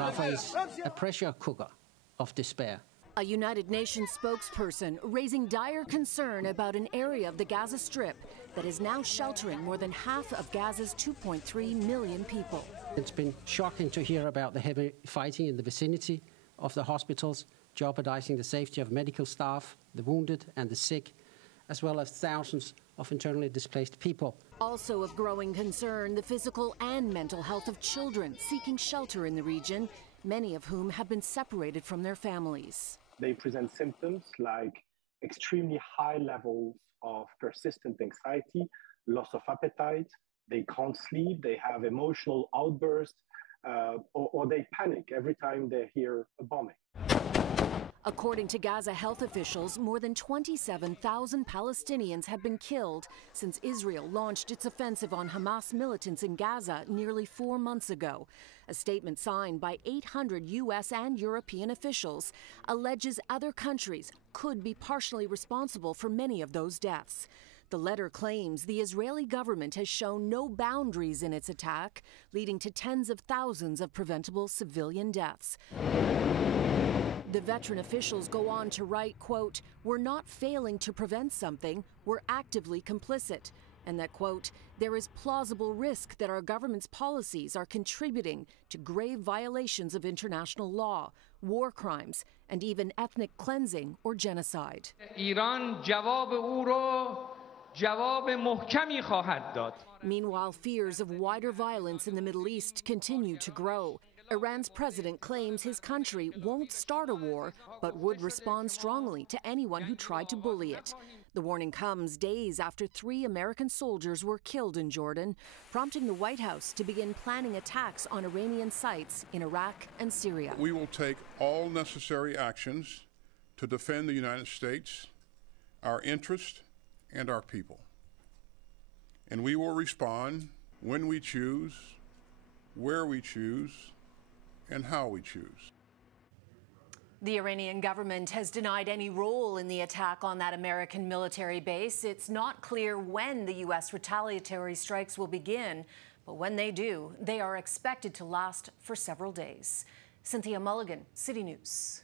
Rafah is a pressure cooker of despair. A United Nations spokesperson raising dire concern about an area of the Gaza Strip that is now sheltering more than half of Gaza's 2.3 million people. It's been shocking to hear about the heavy fighting in the vicinity of the hospitals, jeopardizing the safety of medical staff, the wounded and the sick, as well as thousands of internally displaced people. Also of growing concern, the physical and mental health of children seeking shelter in the region, many of whom have been separated from their families. They present symptoms like extremely high levels of persistent anxiety, loss of appetite, they can't sleep, they have emotional outbursts, or they panic every time they hear a bombing. According to Gaza health officials, more than 27,000 Palestinians have been killed since Israel launched its offensive on Hamas militants in Gaza nearly 4 months ago. A statement signed by 800 U.S. and European officials alleges other countries could be partially responsible for many of those deaths. The letter claims the Israeli government has shown no boundaries in its attack, leading to tens of thousands of preventable civilian deaths. The veteran officials go on to write, quote, "We're not failing to prevent something, we're actively complicit." And that, quote, "There is plausible risk that our government's policies are contributing to grave violations of international law, war crimes, and even ethnic cleansing or genocide." Meanwhile, fears of wider violence in the Middle East continue to grow. Iran's president claims his country won't start a war, but would respond strongly to anyone who tried to bully it. The warning comes days after 3 American soldiers were killed in Jordan, prompting the White House to begin planning attacks on Iranian sites in Iraq and Syria. We will take all necessary actions to defend the United States, our interests, and our people. And we will respond when we choose, where we choose, and how we choose. The Iranian government has denied any role in the attack on that American military base. It's not clear when the U.S. retaliatory strikes will begin, but when they do, they are expected to last for several days. Cynthia Mulligan, City News.